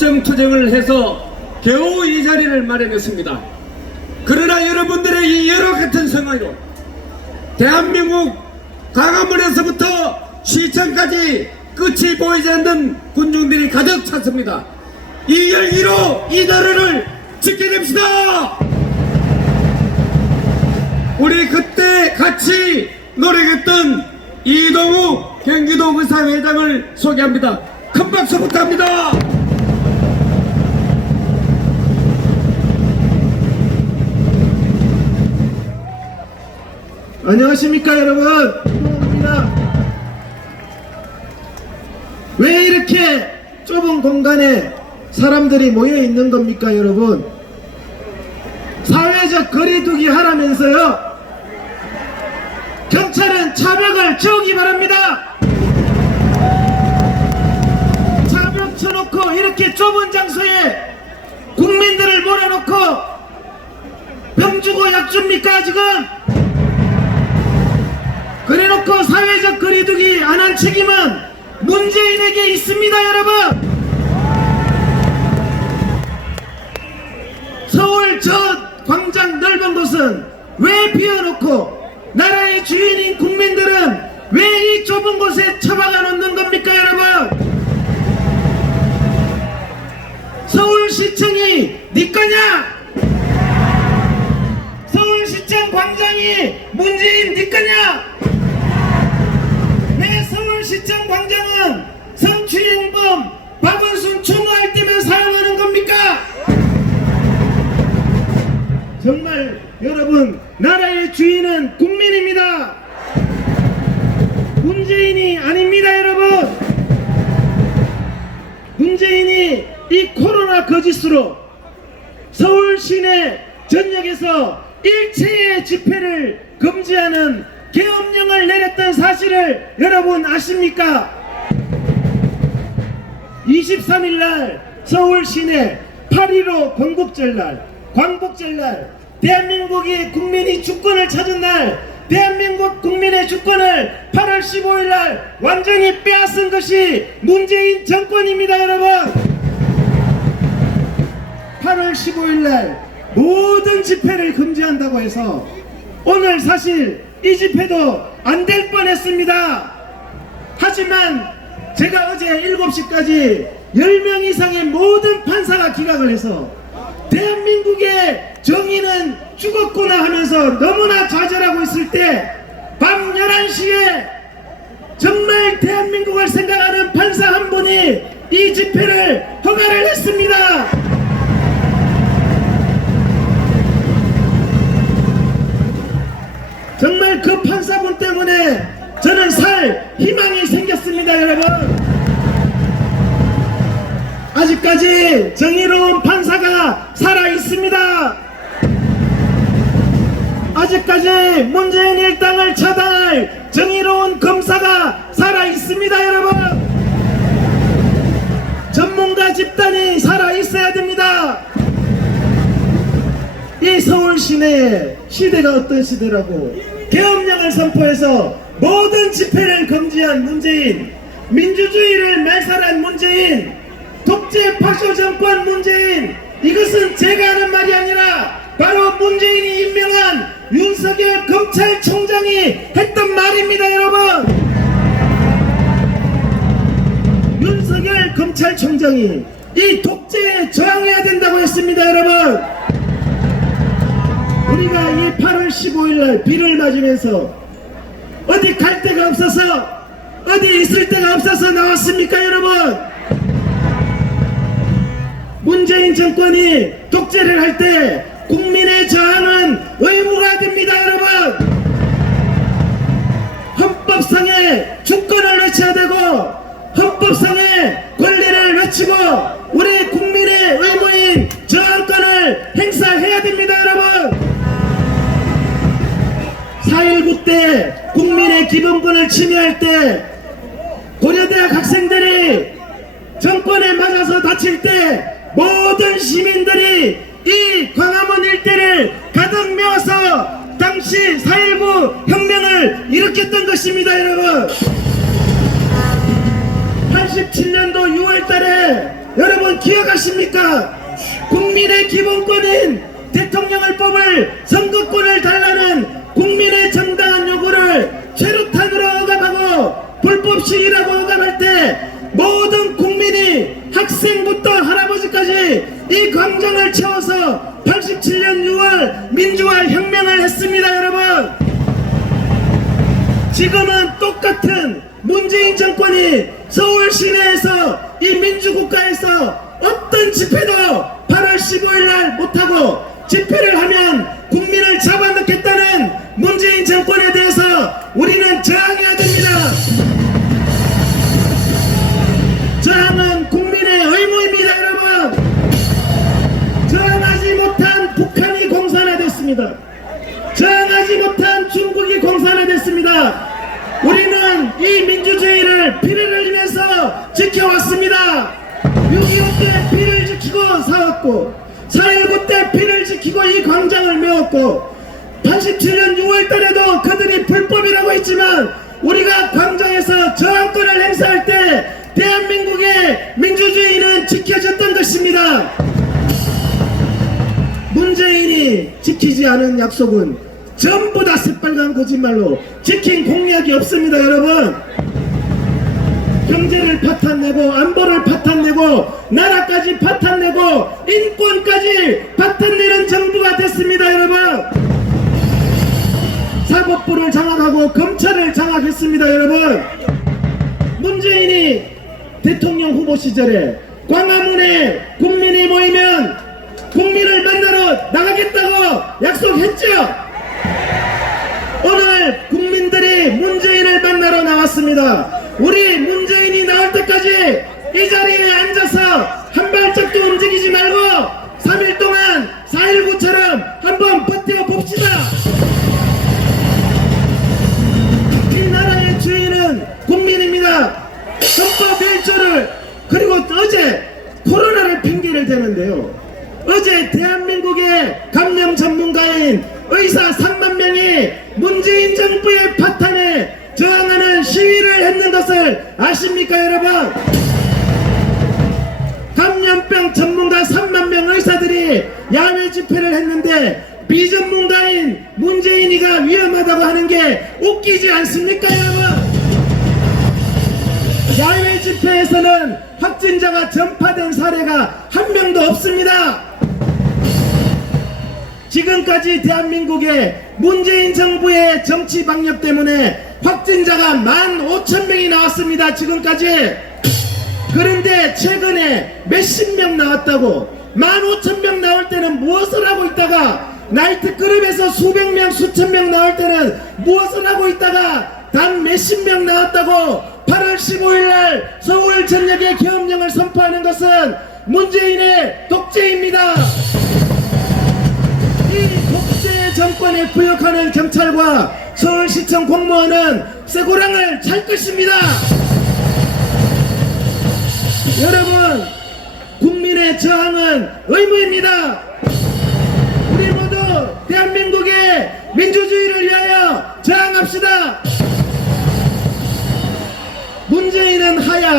국정투쟁을 해서 겨우 이 자리를 마련했습니다. 그러나 여러분들의 이 여러 같은 상황으로 대한민국 광화문에서부터 시청까지 끝이 보이지 않는 군중들이 가득 찼습니다. 이 열기로 이 나라를 지켜냅시다. 우리 그때 같이 노력했던 이동욱 경기도 의사회장을 소개합니다. 큰 박수 부탁합니다. 안녕하십니까 여러분, 이동욱입니다. 왜 이렇게 좁은 공간에 사람들이 모여 있는 겁니까 여러분? 사회적 거리두기 하라면서요. 경찰은 차벽을 치우기 바랍니다. 차벽 쳐놓고 이렇게 좁은 장소에 국민들을 몰아놓고 병 주고 약 줍니까 지금? 그래놓고 사회적 거리두기 안 한 책임은 문재인에게 있습니다 여러분. 서울 저 광장 넓은 곳은 왜 비워놓고 나라의 주인인 국민들은 왜 이 좁은 곳에 처박아 놓는 겁니까 여러분? 서울시청이 네 거냐? 서울시청 광장이 문재인 네 거냐? 내 서울시청 광장은 성추행범 박원순 추모할 때만 사용하는 겁니까? 정말 여러분, 나라의 주인은 국민입니다. 문재인이 아닙니다 여러분. 문재인이 이 코로나 거짓으로 서울 시내 전역에서 일체의 집회를 금지하는 계엄령을 내렸던 사실을 여러분 아십니까? 23일날 서울 시내 8.15 건국절날, 광복절날, 대한민국이 국민이 주권을 찾은 날, 대한민국 국민의 주권을 8월 15일날 완전히 빼앗은 것이 문재인 정권입니다 여러분. 8월 15일날 모든 집회를 금지한다고 해서 오늘 사실 이 집회도 안 될 뻔했습니다. 하지만 제가 어제 7시까지 10명 이상의 모든 판사가 기각을 해서 대한민국의 정의는 죽었구나 하면서 너무나 좌절하고 있을 때 밤 11시에 정말 대한민국을 생각하는 판사 한 분이 이 집회를 허가를 했습니다. 정말 그 판사분 때문에 저는 살 희망이 생겼습니다 여러분. 아직까지 정의로운 판사가 살아있습니다. 아직까지 문재인 일당을 처단할 정의로운 검사가 살아있습니다 여러분. 전문가 집단이 살아있어야 됩니다. 이 서울 시내의 시대가 어떤 시대라고 계엄령을 선포해서 모든 집회를 금지한 문재인, 민주주의를 말살한 문재인, 독재 파쇼 정권 문재인, 이것은 제가 하는 말이 아니라 바로 문재인이 임명한 윤석열 검찰총장이 했던 말입니다 여러분. 윤석열 검찰총장이 이 독재에 저항해야 된다고 했습니다 여러분. 우리가 이 8월 15일날 비를 맞으면서 어디 갈 데가 없어서, 어디 있을 데가 없어서 나왔습니까 여러분? 문재인 정권이 독재를 할 때 국민의 저항은 의무가 됩니다 여러분. 헌법상의 주권을 외쳐야 되고 헌법상의 권리를 외치고 우리 국민의 의무인 저항권을 행사해야 됩니다 여러분. 4.19 때 국민의 기본권을 침해할 때 고려대학 학생들이 정권에 맞아서 다칠 때 모든 시민들이 이 광화문 일대를 가득 메워서 당시 4.19 혁명을 일으켰던 것입니다 여러분. 87년도 6월달에 여러분 기억하십니까? 국민의 기본권인 대통령을 뽑을 선거권을 달라는 국민의 정당한 요구를 최루탄으로 억압하고 불법 시위라고 억압할 때 모든 국민이 학생부터 할아버지까지 이 광장을 채워서 87년 6월 민주화 혁명을 했습니다. 여러분, 지금은 똑같은 문재인 정권이 서울 시내에서 이 민주국가에서 어떤 집회도 8월 15일 날 못하고 집회를 하면 국민을 잡아넣겠다는 문재인 정권에 대해서 우리는 저항해야 됩니다. 저항은 국민의 의무입니다. 여러분, 저항하지 못한 북한이 공산화됐습니다. 저항하지 못한 중국이 공산화됐습니다. 우리는 이 민주주의를 피를 흘리면서 지켜왔습니다. 6.25 때 피를 지키고 싸웠고 4.19 때 피를 지키고 이 광장을 메웠고 87년 6월 달에도 그들이 불법이라고 했지만 우리가 광장에서 저항권을 행사할 때 대한민국의 민주주의는 지켜졌던 것입니다. 문재인이 지키지 않은 약속은 전부 다 새빨간 거짓말로 지킨 공약이 없습니다. 여러분, 경제를 파탄내고 안보를 파탄내고 나라까지 파탄내고 인권까지 파탄내는 정부가 됐습니다. 여러분, 사법부를 장악하고 검찰을 장악했습니다. 여러분, 문재인이 대통령 후보 시절에 광화문에 국민이 모이면 국민을 만나러 나가겠다고 약속했죠. 오늘 국민들이 문재인을 만나러 나왔습니다. 우리 문재인이 나올 때까지 이 자리에 앉아서 한 발짝도 움직이지 말고 3일 동안 4.19처럼 한번 버텨봅시다. 이 나라의 주인은 국민입니다. 헌법 1조를 그리고 어제 코로나를 핑계를 대는데요. 어제 대한민국의 감염 전문가인 의사 3만 명이 문재인 정부의 파탄에 저항하는 시위를 했는 것을 아십니까? 여러분, 감염병 전문가 3만 명 의사들이 야외 집회를 했는데 비전문가인 문재인이가 위험하다고 하는 게 웃기지 않습니까? 여러분, 야외 집회에서는 확진자가 전파된 사례가 한 명도 없습니다. 지금까지 대한민국의 문재인 정부의 정치 방역 때문에 확진자가 15,000명이 나왔습니다. 지금까지. 그런데 최근에 몇십 명 나왔다고 15,000명 나올 때는 무엇을 하고 있다가 나이트클럽에서 수백 명 수천 명 나올 때는 무엇을 하고 있다가 단 몇십 명 나왔다고 8월 15일 날 서울 전역에 계엄령을 선포하는 것은 문재인의 독재입니다. 이 독재 정권에 부역하는 경찰과 서울시청 공무원은 쇠고랑을 찰 것입니다. 여러분, 국민의 저항은 의무입니다. 우리 모두 대한민국의 민주주의를 위하여 저항합시다. 문재인은 하야